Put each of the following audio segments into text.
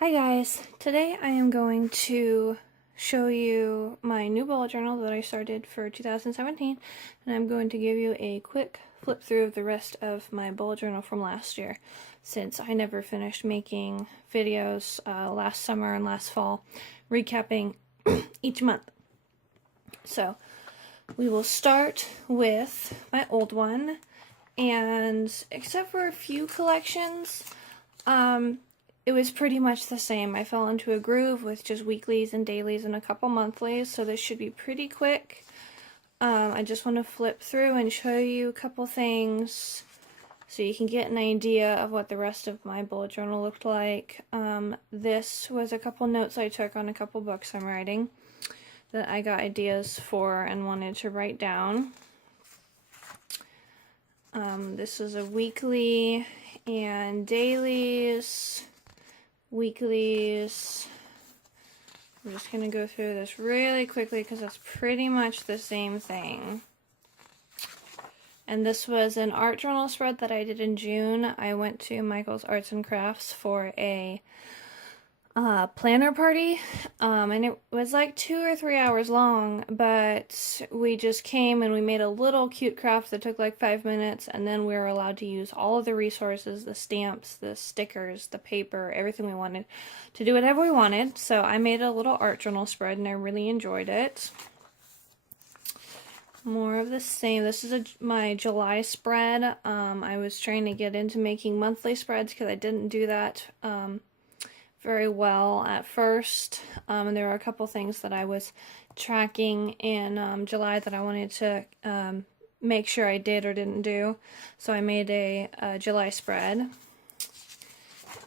Hi guys, today I am going to show you my new bullet journal that I started for 2017, and I'm going to give you a quick flip through of the rest of my bullet journal from last year, since I never finished making videos last summer and last fall, recapping each month. So we will start with my old one, and except for a few collections, it was pretty much the same. I fell into a groove with just weeklies and dailies and a couple monthlies, so this should be pretty quick. I just want to flip through and show you a couple things so you can get an idea of what the rest of my bullet journal looked like. This was a couple notes I took on a couple books I'm writing that I got ideas for and wanted to write down. This was a weekly and dailies. Weeklies. I'm just going to go through this really quickly because that's pretty much the same thing. And this was an art journal spread that I did in June. I went to Michael's Arts and Crafts for a planner party, and it was like 2 or 3 hours long, but we just came and we made a little cute craft that took like 5 minutes, and then we were allowed to use all of the resources, the stamps, the stickers, the paper, everything we wanted, to do whatever we wanted. So I made a little art journal spread and I really enjoyed it. More of the same. This is my July spread. I was trying to get into making monthly spreads because I didn't do that very well at first, and there were a couple things that I was tracking in July that I wanted to make sure I did or didn't do, so I made a July spread.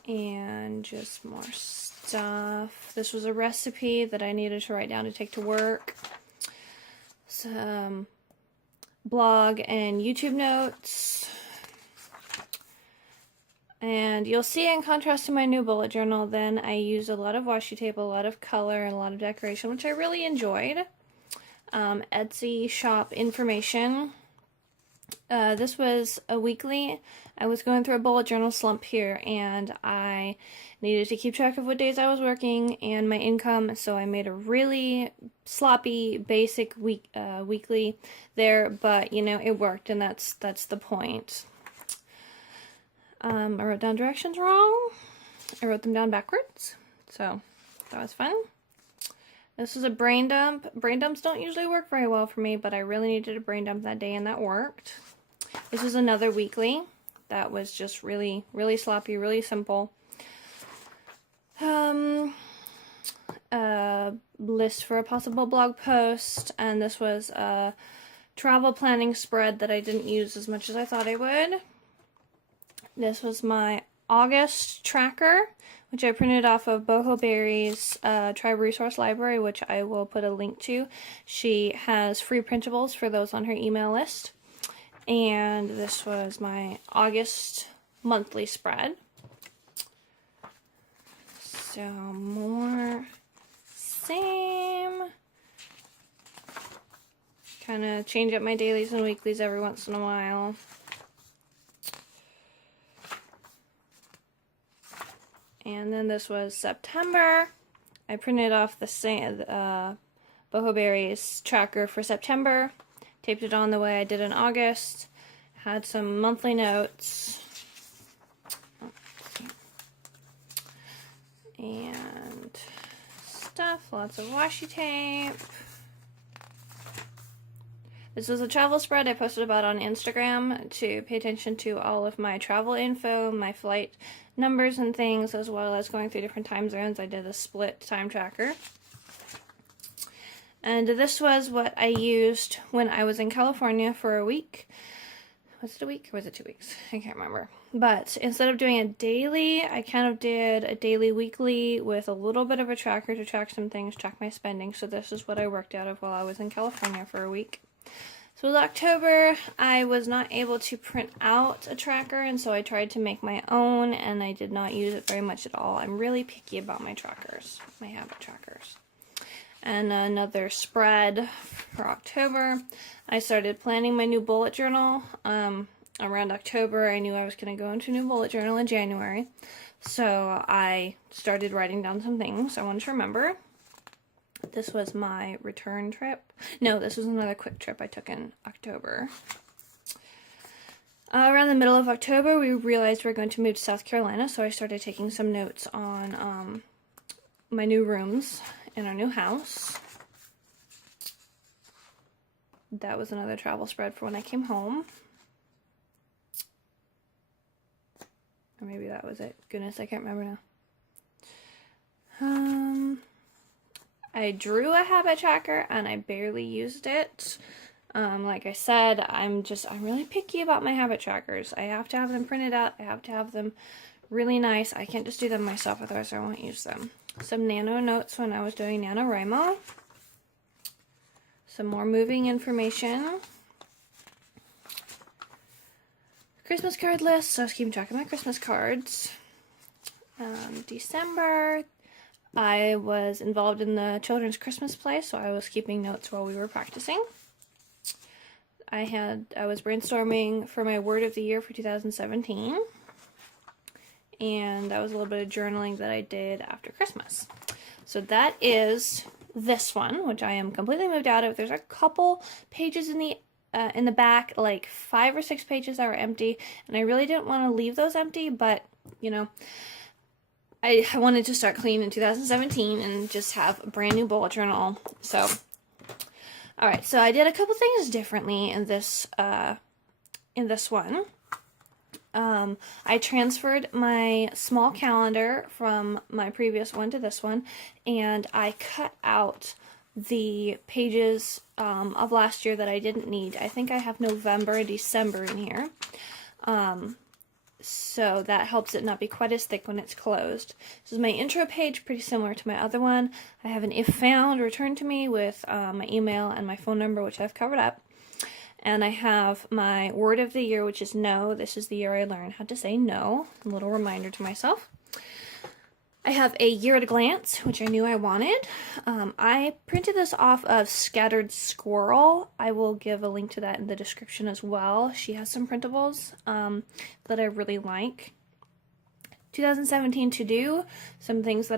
And just more stuff. This was a recipe that I needed to write down to take to work. Some blog and YouTube notes. And you'll see, in contrast to my new bullet journal, then I used a lot of washi tape, a lot of color, and a lot of decoration, which I really enjoyed. Etsy shop information. This was a weekly. I was going through a bullet journal slump here, and I needed to keep track of what days I was working and my income, so I made a really sloppy, basic weekly there, but, you know, it worked, and that's the point. I wrote down directions wrong. I wrote them down backwards, so that was fun. This was a brain dump. Brain dumps don't usually work very well for me, but I really needed a brain dump that day, and that worked. This was another weekly. That was just really, really sloppy, really simple. A list for a possible blog post, and this was a travel planning spread that I didn't use as much as I thought I would. This was my August tracker, which I printed off of Boho Berry's Tribe Resource Library, which I will put a link to. She has free printables for those on her email list. And this was my August monthly spread. So more same. Kind of change up my dailies and weeklies every once in a while. And then this was September. I printed off the same Boho Berry's tracker for September, taped it on the way I did in August, had some monthly notes, and stuff, lots of washi tape. This was a travel spread I posted about on Instagram to pay attention to all of my travel info, my flight numbers and things, as well as going through different time zones. I did a split time tracker. And this was what I used when I was in California for a week. Was it a week or was it 2 weeks? I can't remember. But instead of doing a daily, I kind of did a daily weekly with a little bit of a tracker to track some things, track my spending. So this is what I worked out of while I was in California for a week. So it was October. I was not able to print out a tracker, and so I tried to make my own, and I did not use it very much at all. I'm really picky about my trackers, my habit trackers. And another spread for October. I started planning my new bullet journal. around October, I knew I was going to go into a new bullet journal in January. So I started writing down some things I wanted to remember. This was my return trip. No, this was another quick trip I took in October. Around the middle of October, we realized we were going to move to South Carolina, so I started taking some notes on my new rooms in our new house. That was another travel spread for when I came home. Or maybe that was it. Goodness, I can't remember now. I drew a habit tracker and I barely used it. Like I said, I'm really picky about my habit trackers. I have to have them printed out. I have to have them really nice. I can't just do them myself, otherwise I won't use them. Some nano notes when I was doing NaNoWriMo. Some more moving information. Christmas card list, so I was keeping track of my Christmas cards. December, I was involved in the children's Christmas play, so I was keeping notes while we were practicing. I was brainstorming for my word of the year for 2017, and that was a little bit of journaling that I did after Christmas. So that is this one, which I am completely moved out of. There's a couple pages in the back, like 5 or 6 pages that were empty, and I really didn't want to leave those empty, but, you know, I wanted to start clean in 2017 and just have a brand new bullet journal. So, alright, so I did a couple things differently in this one. I transferred my small calendar from my previous one to this one, and I cut out the pages of last year that I didn't need. I think I have November and December in here. So that helps it not be quite as thick when it's closed. This is my intro page, pretty similar to my other one. I have an if found returned to me with my email and my phone number, which I've covered up. And I have my word of the year, which is no. This is the year I learned how to say no. A little reminder to myself. I have a year at a glance, which I knew I wanted. I printed this off of Scattered Squirrel. I will give a link to that in the description as well. She has some printables that I really like. 2017 to do, some things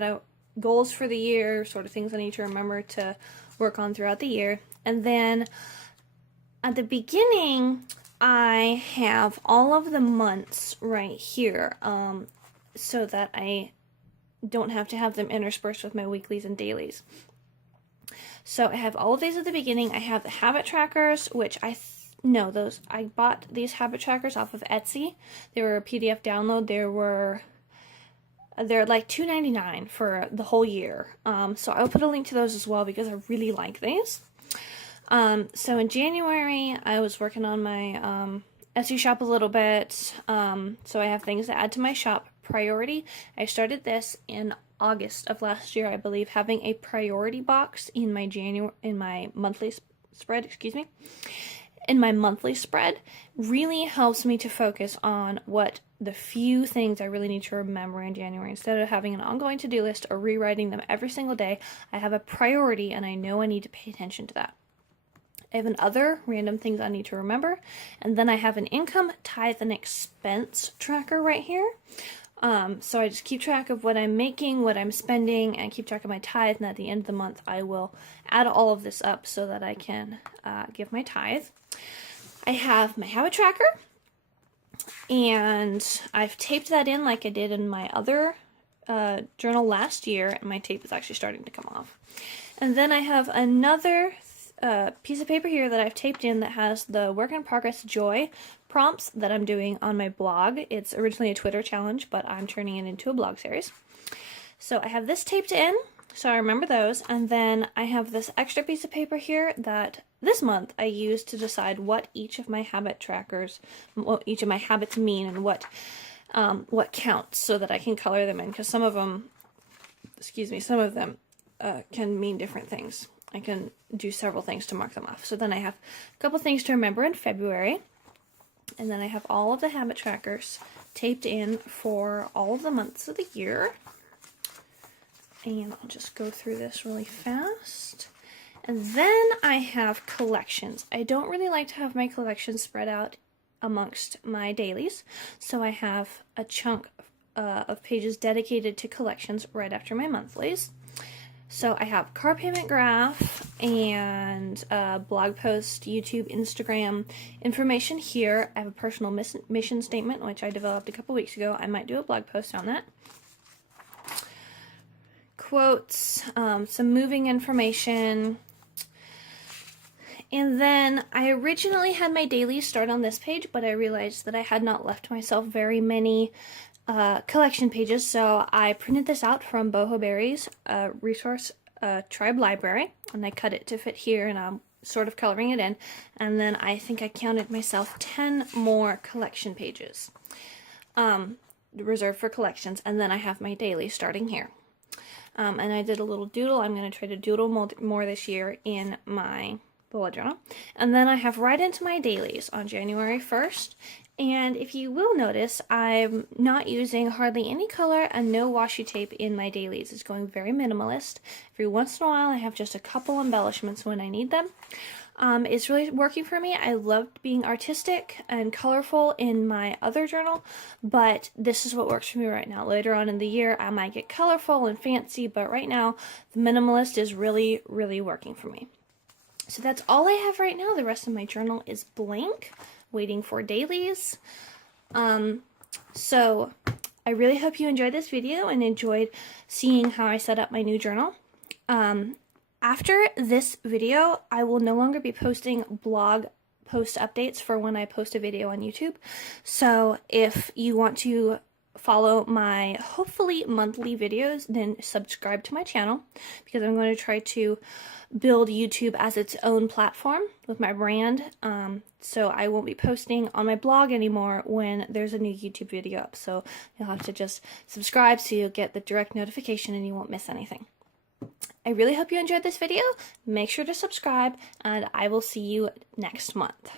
goals for the year, sort of things I need to remember to work on throughout the year. And then at the beginning, I have all of the months right here so that I don't have to have them interspersed with my weeklies and dailies. So I have all of these at the beginning. I have the habit trackers, which I bought these habit trackers off of Etsy. They were a PDF download. They're like $2.99 for the whole year. So I'll put a link to those as well because I really like these. So in January, I was working on my Etsy shop a little bit. So I have things to add to my shop. Priority. I started this in August of last year, I believe, having a priority box in my monthly spread, in my monthly spread really helps me to focus on what the few things I really need to remember in January. Instead of having an ongoing to-do list or rewriting them every single day, I have a priority and I know I need to pay attention to that. I have other random things I need to remember, and then I have an income, tithe, and expense tracker right here. So I just keep track of what I'm making, what I'm spending, and keep track of my tithe, and at the end of the month I will add all of this up so that I can give my tithe. I have my habit tracker, and I've taped that in like I did in my other journal last year, and my tape is actually starting to come off. And then I have another piece of paper here that I've taped in that has the work in progress joy prompts that I'm doing on my blog. It's originally a Twitter challenge, but I'm turning it into a blog series. So I have this taped in, so I remember those, and then I have this extra piece of paper here that this month I used to decide what each of my habit trackers, what each of my habits mean, and what counts, so that I can color them in, because some of them can mean different things. I can do several things to mark them off. So then I have a couple things to remember in February. And then I have all of the habit trackers taped in for all of the months of the year. And I'll just go through this really fast. And then I have collections. I don't really like to have my collections spread out amongst my dailies. So I have a chunk of pages dedicated to collections right after my monthlies. So I have car payment graph and blog post, YouTube, Instagram information here. I have a personal mission statement, which I developed a couple weeks ago. I might do a blog post on that. Quotes, some moving information. And then I originally had my dailies start on this page, but I realized that I had not left myself very many collection pages, so I printed this out from Boho Berry's resource tribe library, and I cut it to fit here, and I'm sort of coloring it in, and then I think I counted myself 10 more collection pages reserved for collections, and then I have my daily starting here. And I did a little doodle. I'm going to try to doodle more this year in my bullet journal. And then I have right into my dailies on January 1st. And if you will notice, I'm not using hardly any color and no washi tape in my dailies. It's going very minimalist. Every once in a while I have just a couple embellishments when I need them. It's really working for me. I loved being artistic and colorful in my other journal, but this is what works for me right now. Later on in the year I might get colorful and fancy, but right now the minimalist is really, really working for me. So that's all I have right now. The rest of my journal is blank, waiting for dailies. So I really hope you enjoyed this video and enjoyed seeing how I set up my new journal. After this video, I will no longer be posting blog post updates for when I post a video on YouTube. So if you want to follow my hopefully monthly videos, then subscribe to my channel, because I'm going to try to build YouTube as its own platform with my brand. So I won't be posting on my blog anymore when there's a new YouTube video up. So you'll have to just subscribe so you'll get the direct notification and you won't miss anything. I really hope you enjoyed this video. Make sure to subscribe, and I will see you next month.